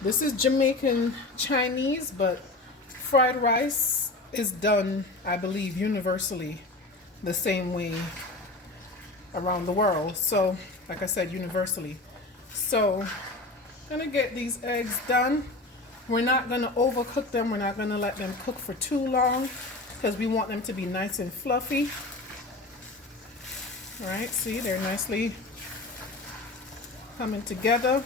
This is Jamaican Chinese, but fried rice is done, I believe, universally the same way around the world. So, like I said, universally. So, gonna get these eggs done. We're not gonna overcook them. We're not gonna let them cook for too long because we want them to be nice and fluffy. All right, see, they're nicely coming together.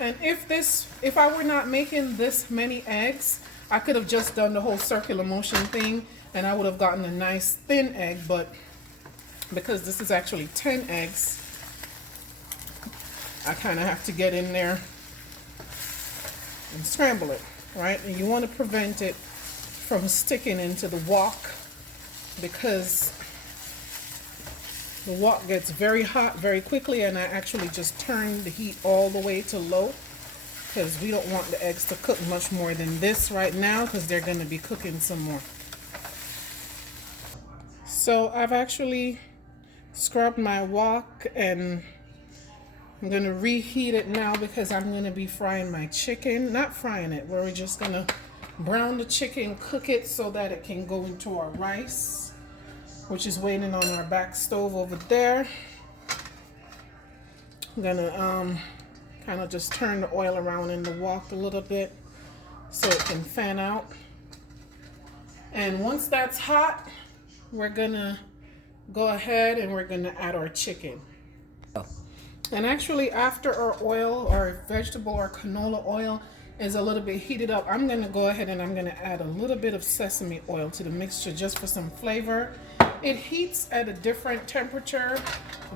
And if I were not making this many eggs, I could have just done the whole circular motion thing and I would have gotten a nice thin egg, but because this is actually 10 eggs, I kind of have to get in there and scramble it, right? And you want to prevent it from sticking into the wok because the wok gets very hot very quickly, and I actually just turn the heat all the way to low because we don't want the eggs to cook much more than this right now because they're going to be cooking some more. So I've actually scrubbed my wok and I'm going to reheat it now because I'm going to be frying my chicken. Not frying it, we're just going to brown the chicken, cook it so that it can go into our rice, which is waiting on our back stove over there. I'm gonna kind of just turn the oil around in the wok a little bit so it can fan out. And once that's hot, we're gonna go ahead and we're gonna add our chicken. And actually, after our oil or vegetable or canola oil is a little bit heated up, I'm gonna go ahead and I'm gonna add a little bit of sesame oil to the mixture just for some flavor. It heats at a different temperature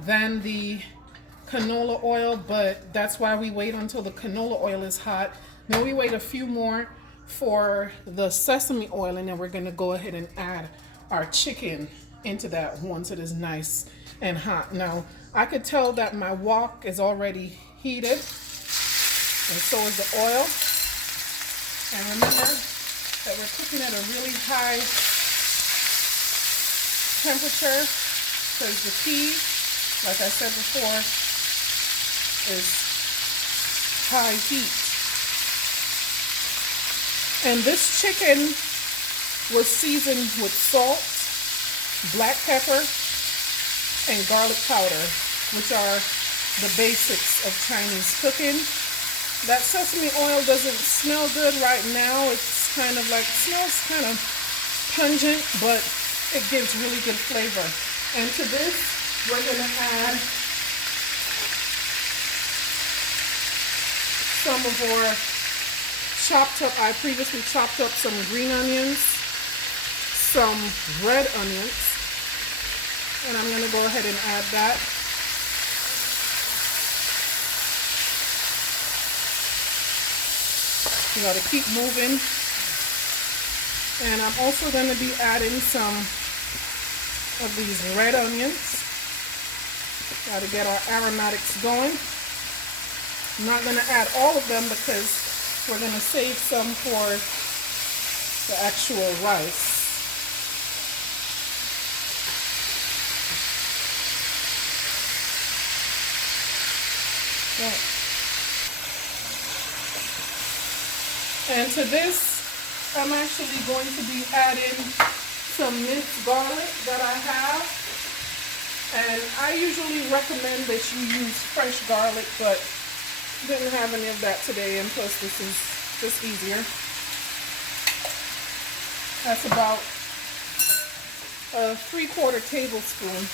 than the canola oil, but that's why we wait until the canola oil is hot. Then we wait a few more for the sesame oil, and then we're gonna go ahead and add our chicken into that once it is nice and hot. Now, I could tell that my wok is already heated, and so is the oil. And remember that we're cooking at a really high temperature because the key, like I said before, is high heat. And this chicken was seasoned with salt, black pepper, and garlic powder, which are the basics of Chinese cooking. That sesame oil doesn't smell good right now. It's kind of like, smells kind of pungent, but it gives really good flavor. And to this, we're gonna add some of our chopped up, I previously chopped up some green onions, some red onions, and I'm gonna go ahead and add that. You gotta keep moving. And I'm also gonna be adding some of these red onions. Gotta get our aromatics going. I'm not gonna add all of them because we're gonna save some for the actual rice. Right. And to this, I'm actually going to be adding some minced garlic that I have. And I usually recommend that you use fresh garlic, but didn't have any of that today, and plus this is just easier. That's about a 3/4 tablespoon.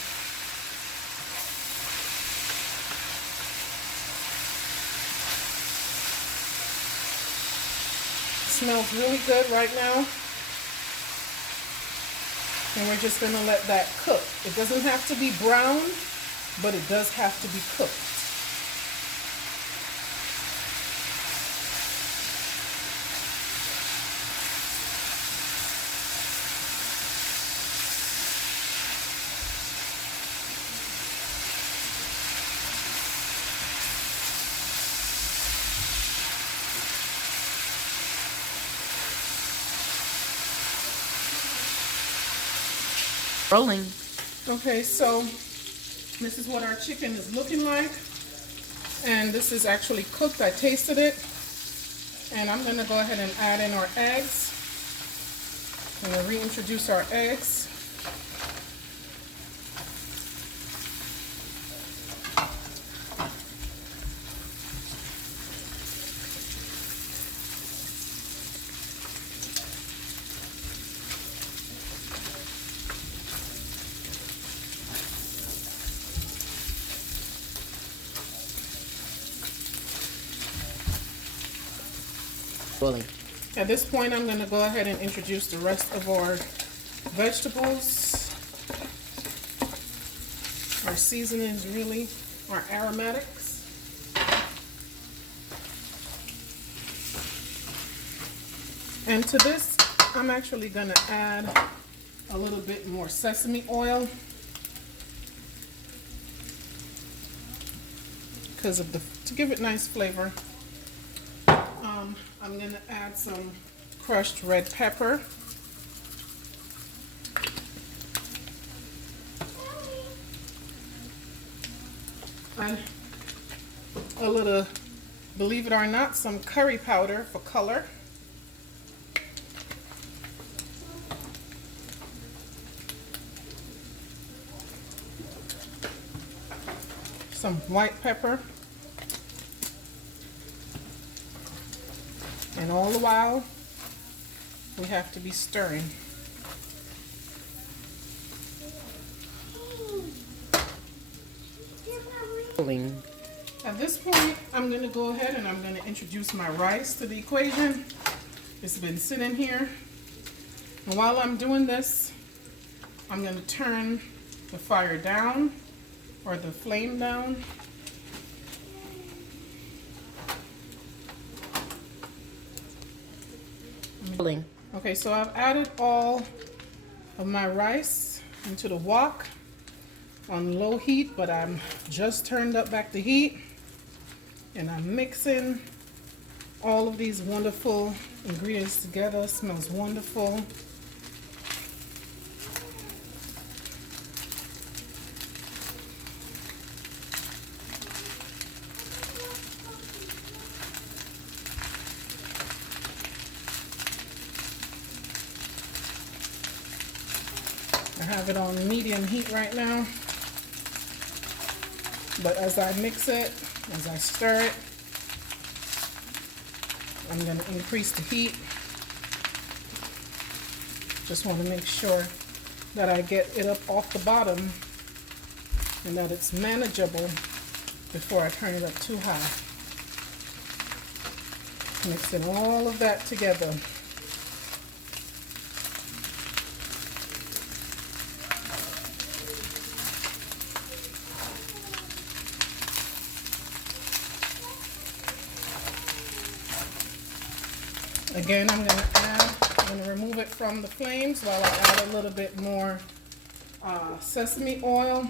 Smells really good right now. And we're just gonna let that cook. It doesn't have to be brown, but it does have to be cooked. Rolling. Okay, so this is what our chicken is looking like. And this is actually cooked. I tasted it. And I'm going to go ahead and add in our eggs. I'm going to reintroduce our eggs. At this point, I'm going to go ahead and introduce the rest of our vegetables, our seasonings, really, our aromatics. And to this, I'm actually going to add a little bit more sesame oil to give it nice flavor. I'm going to add some crushed red pepper. And a little, believe it or not, some curry powder for color. Some white pepper. And all the while, we have to be stirring. At this point, I'm going to go ahead and I'm going to introduce my rice to the equation. It's been sitting here. And while I'm doing this, I'm going to turn the fire down, or the flame down. Okay, so I've added all of my rice into the wok on low heat, but I'm just turned up back the heat, and I'm mixing all of these wonderful ingredients together. It smells wonderful. I have it on medium heat right now, but as I mix it, as I stir it, I'm going to increase the heat. Just want to make sure that I get it up off the bottom and that it's manageable before I turn it up too high. Mixing all of that together. Again, I'm going to remove it from the flames while I add a little bit more sesame oil.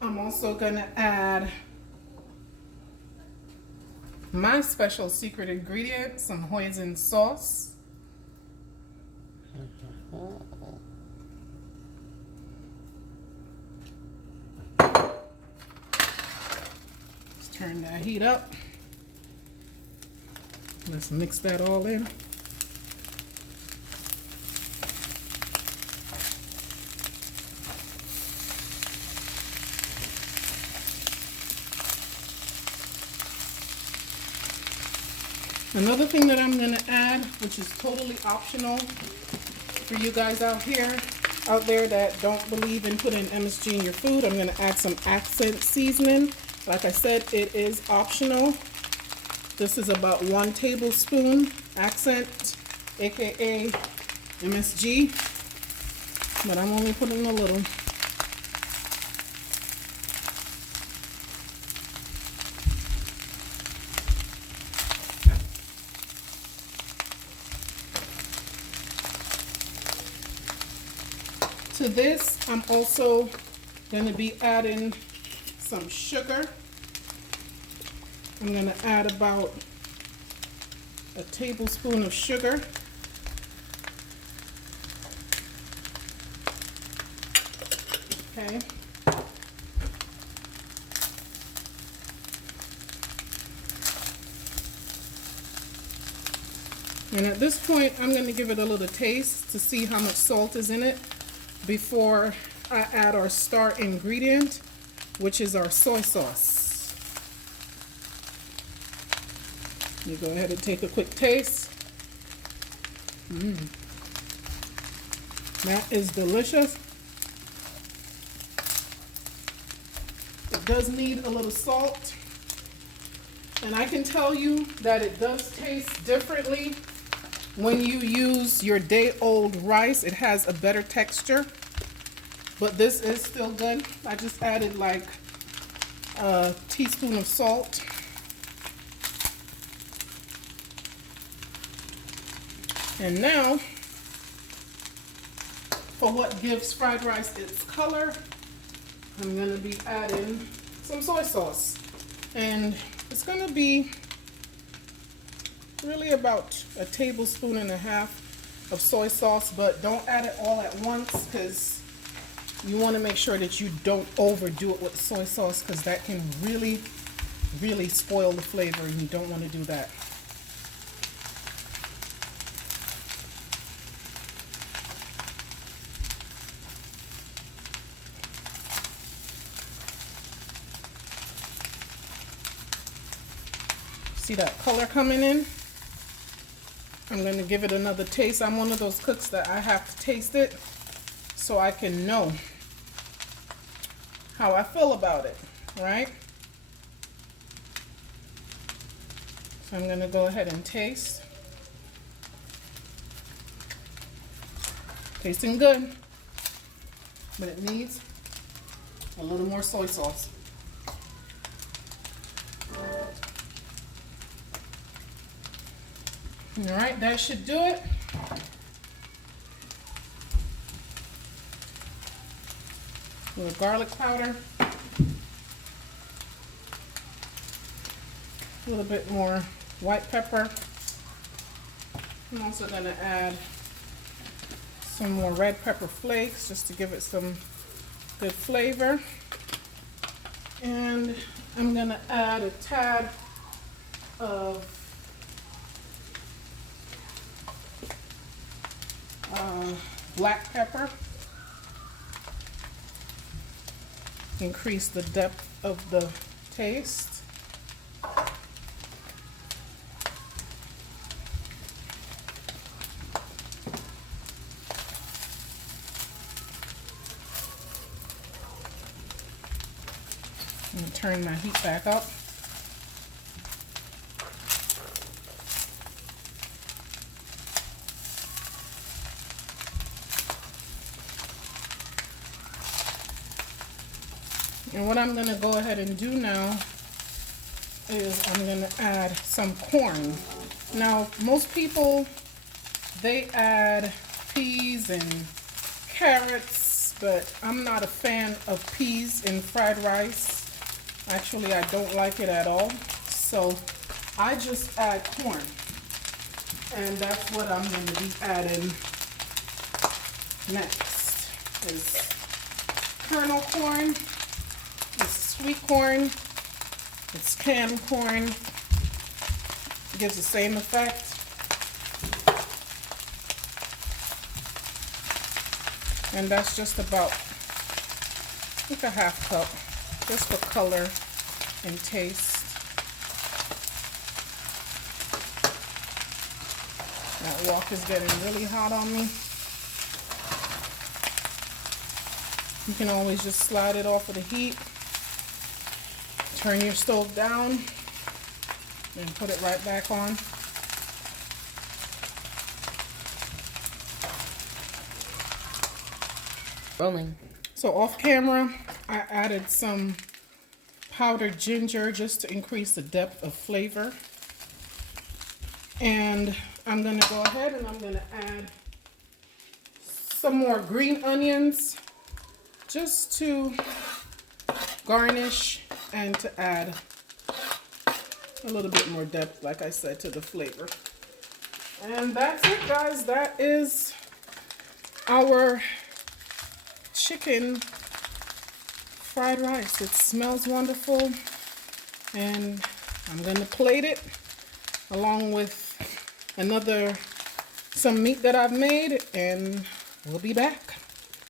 I'm also going to add my special secret ingredient, some hoisin sauce. Turn that heat up. Let's mix that all in. Another thing that I'm going to add, which is totally optional for you guys out there that don't believe in putting MSG in your food, I'm going to add some accent seasoning. Like I said, it is optional. This is about 1 tablespoon accent, aka MSG, but I'm only putting a little. To this, I'm also going to be adding some sugar. I'm going to add about a tablespoon of sugar. Okay. And at this point, I'm going to give it a little taste to see how much salt is in it before I add our star ingredient, which is our soy sauce. You go ahead and take a quick taste. That is delicious. It does need a little salt. And I can tell you that it does taste differently when you use your day-old rice. It has a better texture, but this is still good. I just added like a teaspoon of salt. And now, for what gives fried rice its color, I'm gonna be adding some soy sauce. And it's gonna be really about a tablespoon and a half of soy sauce, but don't add it all at once because you want to make sure that you don't overdo it with soy sauce, because that can really spoil the flavor, and you don't want to do that. See that color coming in? I'm going to give it another taste. I'm one of those cooks that I have to taste it so I can know how I feel about it, right? So I'm going to go ahead and taste. Tasting good, but it needs a little more soy sauce. All right, that should do it. A little garlic powder. A little bit more white pepper. I'm also going to add some more red pepper flakes just to give it some good flavor. And I'm going to add a tad of black pepper. Increase the depth of the taste. I'm going to turn my heat back up. And what I'm going to go ahead and do now is I'm going to add some corn. Now, most people, they add peas and carrots, but I'm not a fan of peas in fried rice. Actually, I don't like it at all. So I just add corn. And that's what I'm going to be adding next is kernel corn. It's sweet corn. It's canned corn. It gives the same effect. And that's just about, I think, a half cup, just for color and taste. That wok is getting really hot on me. You can always just slide it off of the heat. Turn your stove down and put it right back on. Rolling. So off camera, I added some powdered ginger just to increase the depth of flavor. And I'm going to go ahead and I'm going to add some more green onions just to garnish and to add a little bit more depth, like I said, to the flavor. And that's it, guys. That is our chicken fried rice. It smells wonderful. And I'm gonna plate it along with some meat that I've made, and we'll be back.